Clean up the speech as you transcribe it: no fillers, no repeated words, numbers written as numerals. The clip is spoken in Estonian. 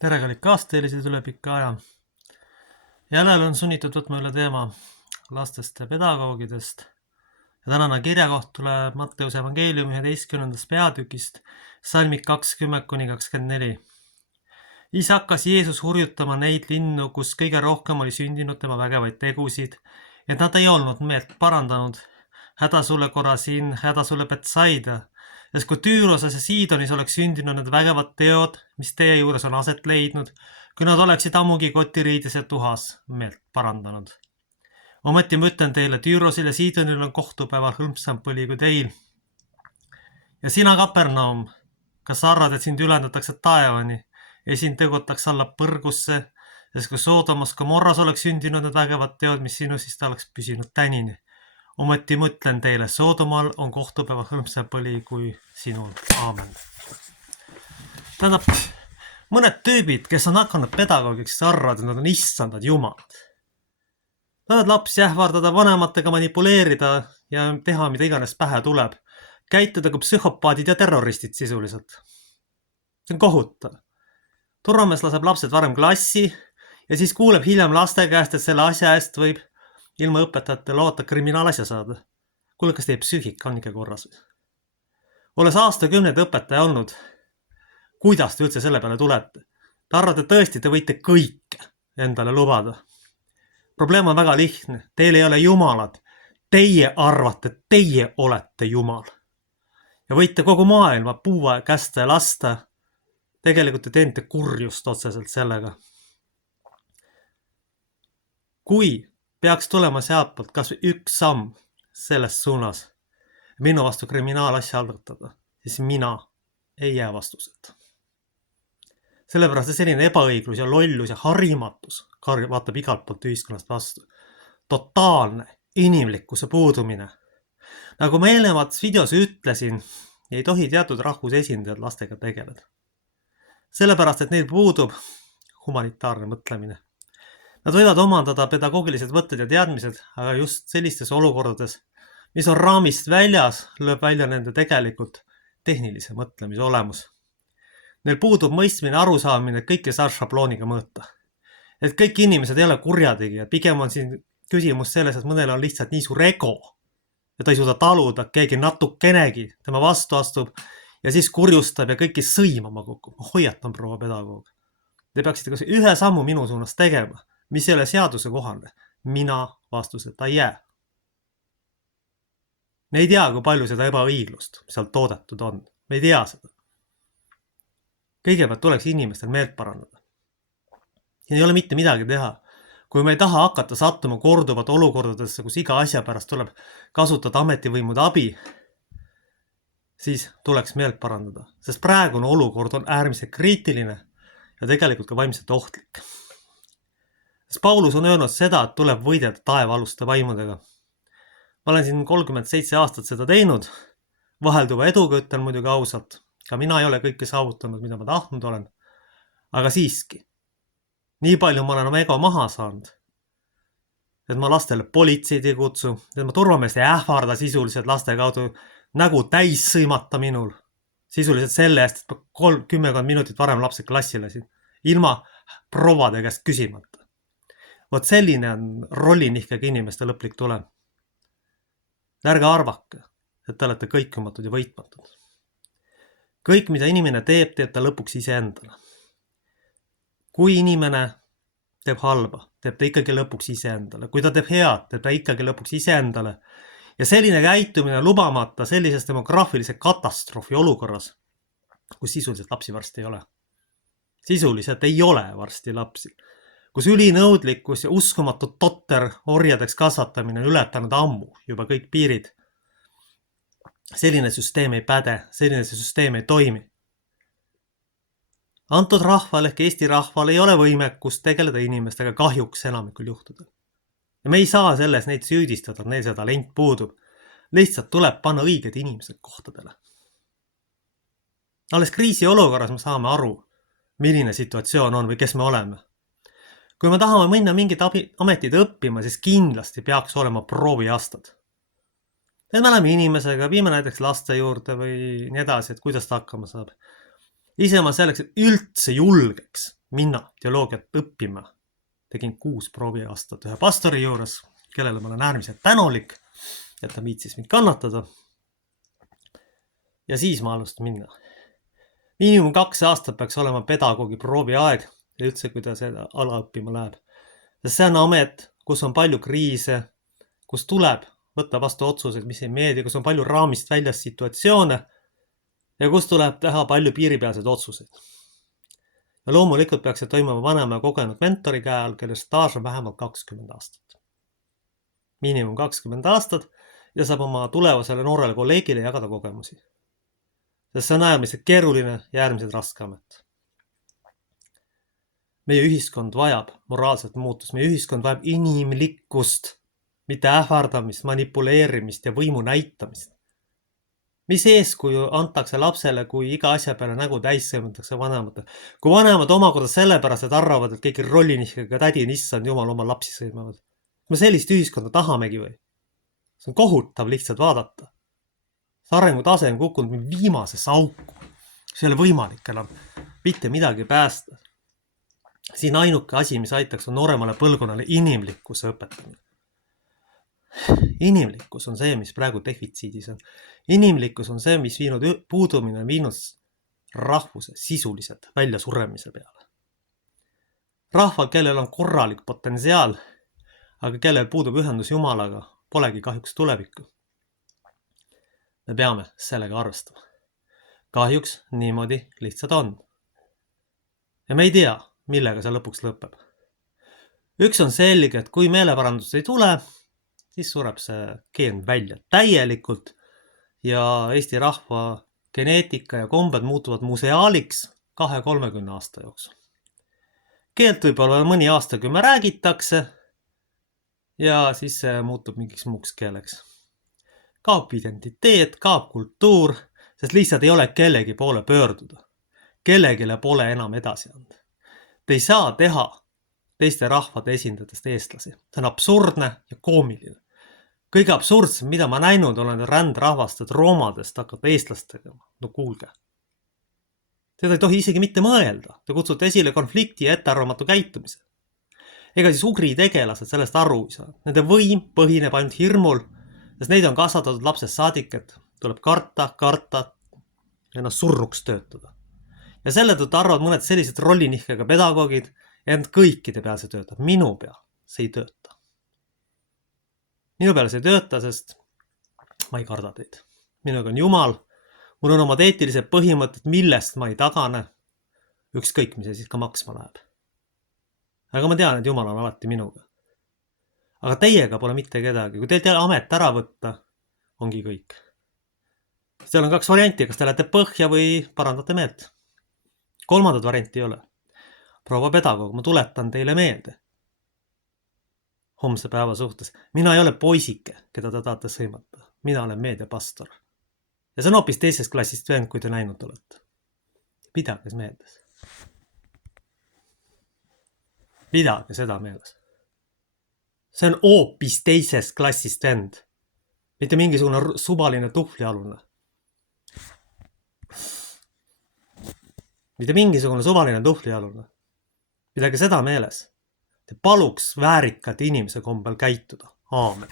Tere kallid kaasteelised üle pika aja. Jälle on sunnitud võtma üle teema lastest ja pedagoogidest. Ja tänane kirjakoht tuleb Matteuse evangeeliumi 11. peatükist, salmid 20–24. Siis hakkas Jeesus hurjutama neid linnu, kus kõige rohkem oli sündinud tema vägevaid tegusid, et nad ei olnud meelt parandanud. Häda sulle Korasin, häda sulle Betsaida, sest kui Tüüroses ja Siidonis oleks sündinud need vägevad teod, mis teie juures on aset leidnud, kui nad oleksid ammugi kotiriides ja tuhas meelt parandanud. Ometi ma ütlen teile, Tüürosil ja Siidonil on kohtupäeval hõlmsam põli kui teil. Ja sina, Kapernaum, kas sa arvad, et sind ülendatakse taevani ja sind tõugatakse alla põrgusse, sest kui Soodomas Gomorras oleks sündinud need vägevad teod, mis sinu, siis ta oleks püsinud tänini. Ometi ma ütlen teile, Soodomal on kohtupäeval hõlmsam põli kui sinul. Aamen. Tähendab, mõned tüübid, kes on hakanud pedagoogiks, arvavad, et nad on issandad jumalad. Tahavad lapsi ähvardada, vanematega manipuleerida ja teha, mida iganes pähe tuleb. Käituda kui psühhopaadid ja terroristid sisuliselt. See on kohutav. Turvamees laseb lapsed varem klassi ja siis kuuleb hiljem laste käest, et selle asja eest võib ilma õpetajate loota kriminaalasja saada. Kuule, kas teie psüühika on ikka korras? Olles aastakümneid õpetaja olnud, kuidas te üldse selle peale tulete? Te arvate tõesti, te võite kõike endale lubada. Probleem on väga lihtne. Teil ei ole jumalad. Teie arvate, teie olete jumal. Ja võite kogu maailma puua, kästa ja lasta. Tegelikult te teenite kurjust otseselt sellega. Kui peaks tulema sealtpoolt kas või üks samm selles suunas minu vastu kriminaalasja algatada, siis mina ei jää vastuseta. Sellepärast selline ebaõiglus ja lollus ja harimatus vaatab igalt poolt ühiskonnast vastu. Totaalne inimlikkuse puudumine. Nagu ma eelnevalt videos ütlesin, ei tohi teatud rahvusesindajad lastega tegeleda. Sellepärast, et neil puudub humanitaarne mõtlemine. Nad võivad omandada pedagoogilised võtted ja teadmised, aga just sellistes olukordades, mis on raamist väljas, lööb välja nende tegelikult tehnilise mõtlemise olemus. Neil puudub mõistmine, arusaamine, kõike saab šablooniga mõõta. Et kõik inimesed ei ole kurjategijad, pigem on siin küsimus selles, et mõnel on lihtsalt nii suur ego, ja ta ei suuda taluda, keegi natukenegi tema vastu astub ja siis kurjustab ja kõiki sõimama kokku. Ma hoiatan, proua pedagoog. Te peaksite kas ühe sammu minu suunas tegema, mis ei ole seaduse kohane. Mina vastuseta ei jää. Me ei tea, kui palju seda ebaõiglust seal toodetud on. Me ei tea seda. Kõigepealt tuleks inimestel meelt parandada. Siin ei ole mitte midagi teha. Kui me ei taha hakata sattuma korduvat olukordadesse, kus iga asja pärast tuleb kasutada ametivõimude abi, siis tuleks meelt parandada. Sest praegune olukord on äärmiselt kriitiline ja tegelikult ka vaimselt ohtlik. Sest Paulus on öelnud seda, et tuleb võidelda taevaaluste vaimudega. Ma olen siin 37 aastat seda teinud. Vahelduva eduga ütlen muidugi ausalt. Ka mina ei ole kõike saavutanud, mida ma tahtnud olen. Aga siiski. Nii palju ma olen oma ego maha saanud. Et ma lastele politseid ei kutsu. Et ma turvameest ei ähvarda sisuliselt laste kaudu nägu täis sõimata minul. Sisuliselt selle eest, et ma 10 minutit varem lapse klassi lasin. Ilma provade käest küsimata. Vot selline on rollinihkega inimeste lõplik tulem. Ärge arvake, et te olete kõikumatud ja võitmatud. Kõik, mida inimene teeb, teeb ta lõpuks ise endale. Kui inimene teeb halba, teeb ta ikkagi lõpuks ise endale. Kui ta teeb head, teeb ta ikkagi lõpuks ise endale. Ja selline käitumine lubamata sellises demograafilise katastroofi olukorras, kus sisuliselt lapsi varsti ei ole. Sisuliselt ei ole varsti lapsi. Kus ülinõudlikkus ja uskumatu totter orjadeks kasvatamine on ületanud ammu juba kõik piirid. Selline süsteem ei päde, selline süsteem ei toimi. Antud rahval ehk Eesti rahval ei ole võimekust tegeleda inimestega kahjuks enamikul juhtudel. Ja me ei saa selles neid süüdistada, neil see talent puudub. Lihtsalt tuleb panna õiged inimesed kohtadele. Alles kriisi olukorras me saame aru, milline situatsioon on või kes me oleme. Kui me tahame minna mingit ametid õppima, siis kindlasti peaks olema prooviastad. Et me oleme inimesega, viime näiteks laste juurde või nii edasi, et kuidas ta hakkama saab. Ise ma selleks, et üldse julgeks minna teoloogiat õppima. Tegin 6 prooviaastat ühe pastori juures, kellele ma olen äärmiselt tänulik, et ta viitsis mind kannatada. Ja siis ma alustan minna. Miinimum 2 aastat peaks olema pedagoogi prooviaeg ja üldse, kui ta seda ala õppima läheb. Sest see on amet, kus on palju kriise, kus tuleb võtta vastu otsuseid, mis ei meeldi, kus on palju raamist väljas situatsioone ja kus tuleb teha palju piiripealseid otsuseid. Ja loomulikult peaks see toimuma vanema ja kogenud mentori käe all, kelle staaž on vähemalt 20 aastat. Miinimum 20 aastat ja saab oma tulevasele noorele kolleegile jagada kogemusi. Sest see on äärmiselt keeruline ja äärmiselt raske amet. Meie ühiskond vajab moraalset muutust, meie ühiskond vajab inimlikkust, mitte ähvardamist, manipuleerimist ja võimu näitamist. Mis eeskuju antakse lapsele, kui iga asja peale nägu täis sõimatakse vanemate? Kui vanemad omakorda sellepärast, et arvavad, et keegi rollinihkega tädi on issand jumal oma lapsi sõimavad. Me sellist ühiskonda tahamegi või? See on kohutav lihtsalt vaadata. See arengutase on kukkunud viimasesse auku. See ei ole võimalik enam mitte midagi päästa. Siin ainuke asi, mis aitaks, on nooremale põlvkonnale inimlikkuse õpetamine. Inimlikkus on see, mis praegu defitsiidis on. Inimlikkus on see, mis puudumine viinud rahvuse sisuliselt välja suremise peale. Rahval, kellel on korralik potentsiaal, aga kellel puudub ühendus Jumalaga, polegi kahjuks tulevikku. Me peame sellega arvestama. Kahjuks niimoodi lihtsalt on. Ja me ei tea, millega see lõpuks lõpeb. Üks on selge, et kui meeleparandust ei tule, siis sureb see geen välja täielikult ja Eesti rahva geneetika ja kombed muutuvad museaaliks 2-30 aasta jooksul. Keelt võib-olla mõni aasta, kui me räägitakse ja siis see muutub mingiks muuks keeleks. Kaob identiteet, kaob kultuur, sest lihtsalt ei ole kellegi poole pöörduda. Kellegile pole enam edasi anda. Te ei saa teha teiste rahvade esindajatest eestlasi. See on absurdne ja koomiline. Kõige absurdsem, mida ma näinud olen rändrahvastest roomadest hakata eestlastega. No kuulge. Seda ei tohi isegi mitte mõelda. Te kutsute esile konflikti ja ettearvamatu käitumise. Ega siis ugri tegelased sellest aru ei saa. Nende võim põhineb ainult hirmul, sest neid on kasvatatud lapsest saadik, et tuleb karta ja ennast surnuks töötada. Ja selle tõttu arvavad mõned sellised rollinihkega pedagoogid, ent kõikide peal see töötab. Minu peal see ei tööta. Minu peal see ei tööta, sest ma ei karda teid. Minuga on Jumal, mul on omad eetilised põhimõtted, millest ma ei tagane, ükskõik, mis see siis ka maksma läheb. Aga ma tean, et Jumal on alati minuga. Aga teiega pole mitte kedagi. Kui teilt amet ära võtta, ongi kõik. Seal on 2 varianti, kas te lähete põhja või parandate meelt. 3. varianti ei ole. Proua pedagoog, ma tuletan teile meelde. Homse päeva suhtes. Mina ei ole poisike, keda te tahate sõimata. Mina olen meediapastor. Ja see on hoopis teisest klassist vend, kui te näinud olete. Pidage meeles. Pidage seda meeles. See on hoopis teisest klassist vend. Mitte mingisugune suvaline tuhvlialune. Mitte mingisugune suvaline tuhvlialune. Pidage seda meeles. Te paluks väärikalt inimese kombel käituda. Aamen.